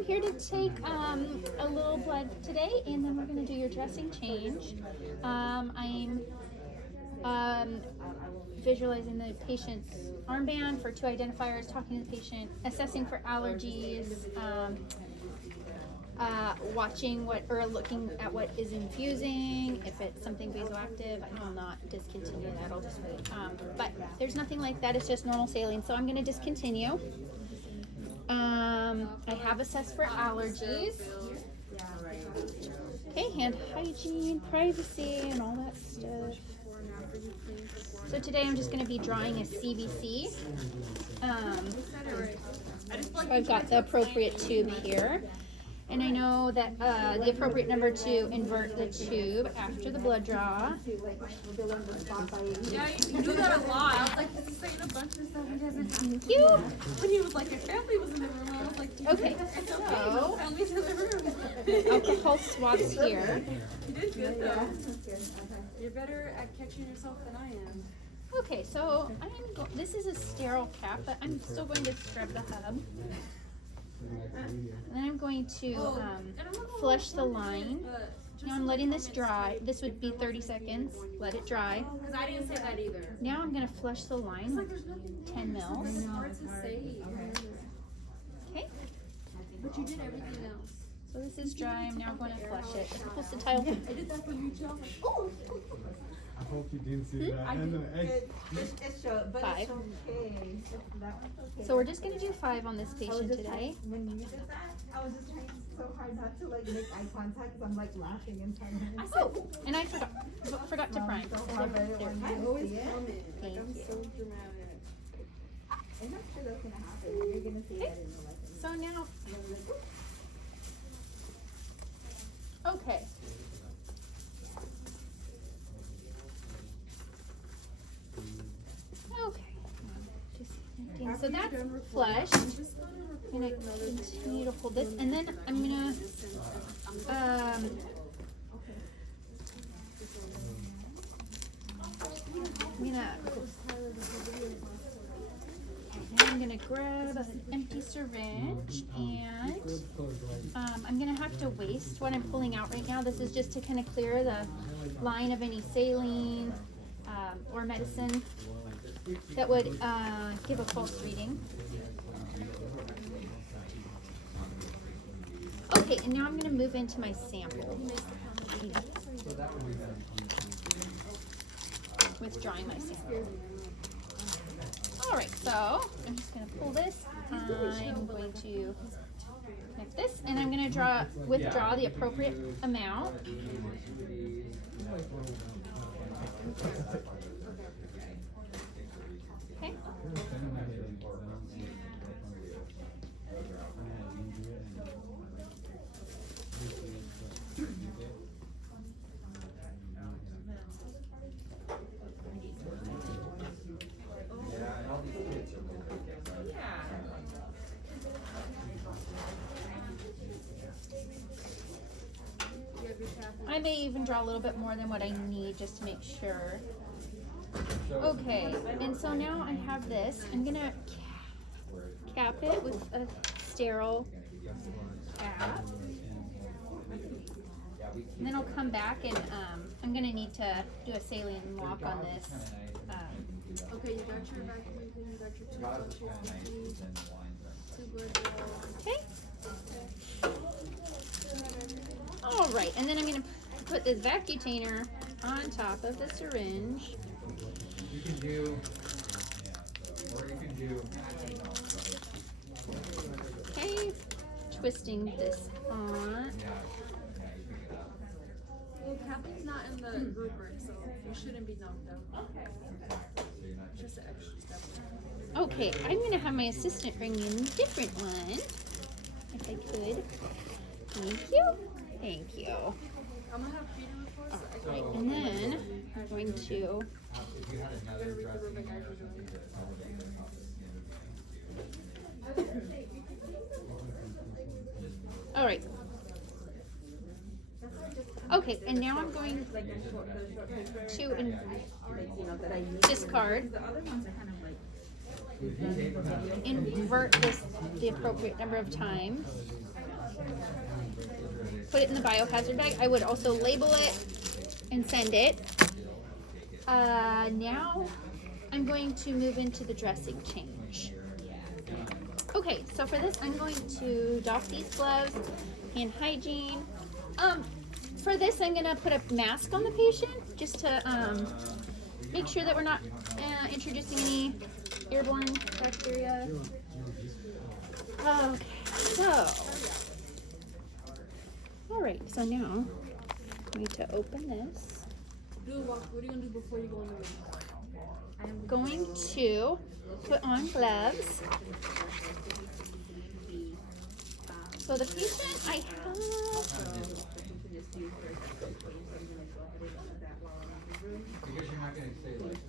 I'm here to take a little blood today, and then we're going to do your dressing change. I'm visualizing the patient's armband for 2 identifiers, talking to the patient, assessing for allergies, watching what or looking at what is infusing. If it's something vasoactive, I will not discontinue that. I'll just wait. But there's nothing like that. It's just normal saline. So I'm going to discontinue. I have assessed for allergies. Okay, hand hygiene, privacy, and all that stuff. So today I'm just going to be drawing a CVC. So I've got the appropriate tube here. And I know that the appropriate number to invert the tube after the blood draw. Yeah, you do that a lot. I was like, this is saying a bunch of stuff and doesn't. Thank you. When he was like, your family was in the room, I was like, Okay, it's okay. so Family's in the room. alcohol swabs here. You did good though. You're better at catching yourself than I am. Okay, so this is a sterile cap, but I'm still going to scrub the hub. And then I'm going to flush the line. Now I'm letting this dry. This would be 30 seconds. Let it dry. Because I didn't say that either. Now I'm going to flush the line with 10 mils. It's hard to say. Okay. But you did everything else. So this is dry. I'm now going to flush it. It's pulsatile. I did that for you, Jill. Oh! I hope you didn't see that. It's showed, but 5. it's okay. That one's okay. So we're just going to do 5 on this patient today. When you did that, I was just trying so hard not to like make eye contact because I'm like laughing inside. Oh, and I forgot to prime. So hard that it I always it. film it. Like, I'm Thank so dramatic. I'm not sure that's gonna happen. You're gonna see that in your life. So now, okay. Okay. So that's flushed. I'm gonna continue to hold this, and then I'm gonna grab an empty syringe, and I'm gonna have to waste what I'm pulling out right now. This is just to kind of clear the line of any saline or medicine that would give a false reading. Okay, and now I'm going to move into my sample. Withdrawing my sample. Alright, so I'm just going to pull this. I'm going to connect this, and I'm going to withdraw the appropriate amount. Okay. I may even draw a little bit more than what I need just to make sure. Okay, and so now I have this. I'm gonna cap it with a sterile cap. And then I'll come back and I'm gonna need to do a saline lock on this. Okay, you got your vacuum, you got your two blood draws. Okay. All right, and then I'm gonna put this vacutainer on top of the syringe. You can do, or you can do. Okay, twisting this on. Well, capping's not in the rubric, so you shouldn't be knocked out. Just an extra step. Okay, I'm gonna have my assistant bring in a different one, if I could. Thank you. Thank you. I'm gonna have feeding reports. All right, and then I'm going to. I'm gonna read the rubric as usual. All right. Okay, and now I'm going to discard, invert this the appropriate number of times. put it in the biohazard bag. I would also label it and send it. Now I'm going to move into the dressing change. Okay, so for this, I'm going to doff these gloves, hand hygiene. For this, I'm gonna put a mask on the patient just to make sure that we're not introducing any airborne bacteria. Okay, so, all right, so now I need to open this. What are you gonna do before you go in the room? I'm going to put on gloves. So the patient I have, Because you're not gonna say like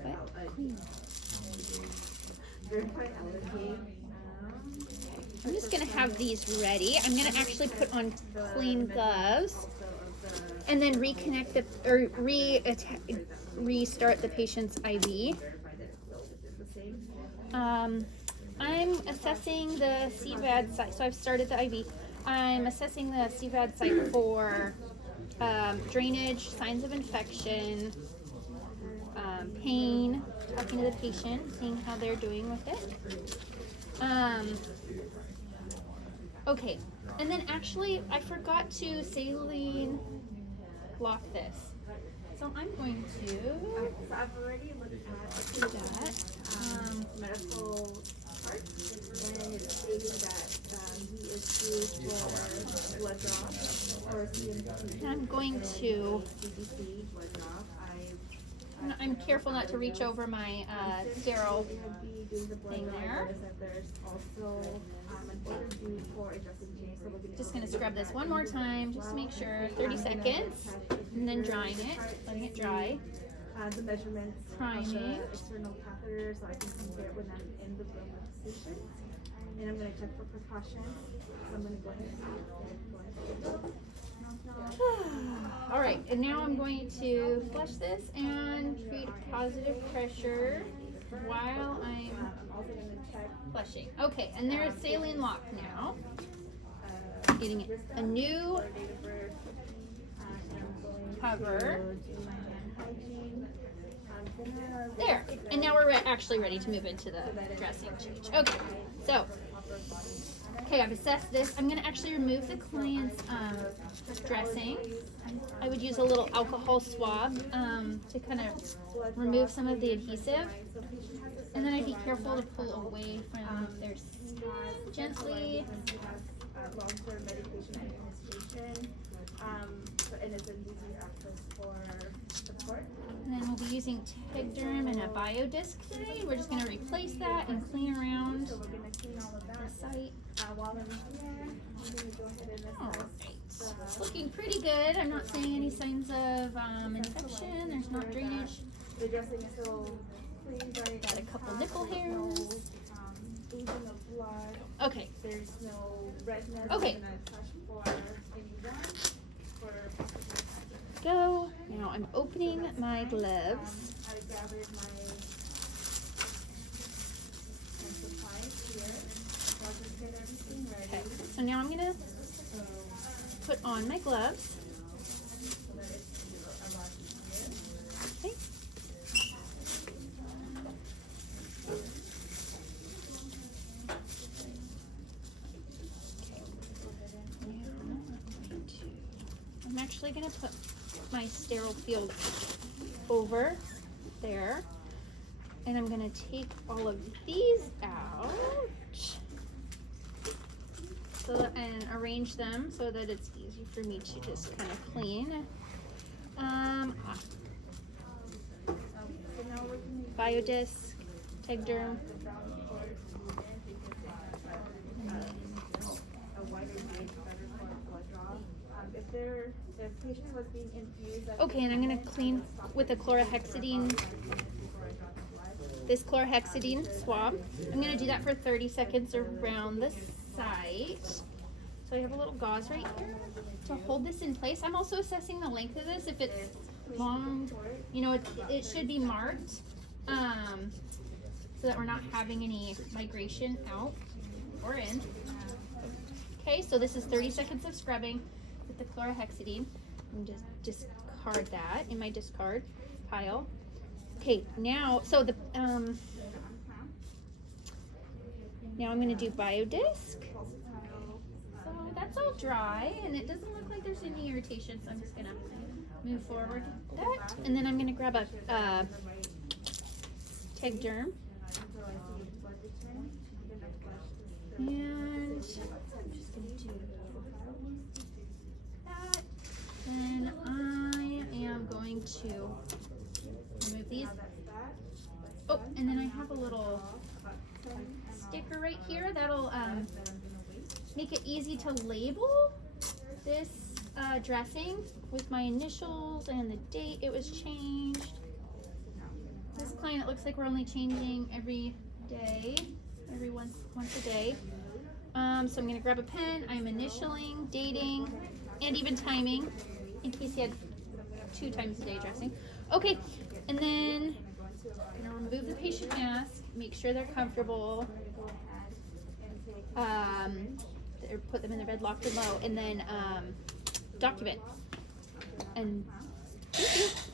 I'm just gonna have these ready. I'm gonna actually put on clean gloves and then reconnect the or restart the patient's IV. I'm assessing the CVAD site. So I've started the IV. I'm assessing the CVAD site for drainage, signs of infection, pain, talking to the patient, seeing how they're doing with it. Okay, and then actually I forgot to saline lock this. So I'm going to So I've already looked at do that. medical part, and it's stating that he is due for blood draw or CMC. I'm going to, CBC blood draw. I'm careful not to reach over my sterile thing there. There's also an order due for a dressing change. So we're Just gonna scrub this one more time, just to make sure, 30 seconds, and then drying it, letting it dry. The measurements of Priming. the external catheter, so I can compare it when I'm in the room with physicians. And I'm gonna check for precautions. So I'm gonna go ahead and All right, and now I'm going to flush this and create positive pressure while I'm also gonna check flushing. Okay, and there's saline lock now. Getting a new date of birth. cover. Do my hand hygiene. There, and now we're actually ready to move into the dressing change. Okay, so, okay, I've assessed this. I'm gonna actually remove the client's dressing. I would use a little alcohol swab to kind of remove some of the adhesive. And then I'd be careful to pull away from their skin gently. Long-term medication administration. And it's an easy access for support. And then we'll be using Tegderm and a biodisc today. We're just gonna replace that and clean around So we're gonna clean all of the that. site. While I'm here, I'm gonna go ahead and All assess. right, it's looking pretty good. I'm not seeing any signs of infection. There's not drainage. The dressing is still clean, right? Got a couple nipple There's hairs. no, oozing of blood. Okay, There's no redness. Okay. I'm gonna touch for anyone for possible hazard. go. Now I'm opening my gloves. I gathered my supplies here. So I'll just get everything ready. Okay, so now I'm gonna put on my gloves. So that it's a lot easier. Okay. I'm actually gonna put my sterile field over there, and I'm gonna take all of these out and arrange them so that it's easy for me to just kind of clean. So now we're gonna Biodisc, Tegderm. a wider range better for blood draw. If patient was being infused. Okay, and I'm gonna clean with a chlorhexidine, this chlorhexidine swab. I'm gonna do that for 30 seconds around the site. So I have a little gauze right here to hold this in place. I'm also assessing the length of this. If it's long, you know, it should be marked, so that we're not having any migration out or in. Okay. Okay, so this is 30 seconds of scrubbing with the chlorhexidine. I'm just discard that in my discard pile. Okay, now, so the, now I'm gonna do Biodisc. So that's all dry, and it doesn't look like there's any irritation, so I'm just gonna move forward with that. And then I'm gonna grab a Tegderm. And I'm just gonna do that. Then I am going to remove these. Oh, and then I have a little sticker right here that'll make it easy to label this dressing with my initials and the date it was changed. This client, it looks like we're only changing every day, once a day. So I'm gonna grab a pen. I'm initialing, dating, and even timing in case you had 2 times a day dressing. Okay, and then I'm gonna remove the patient mask, make sure they're comfortable. Put them in the bed locked and low, and then document. And thank you.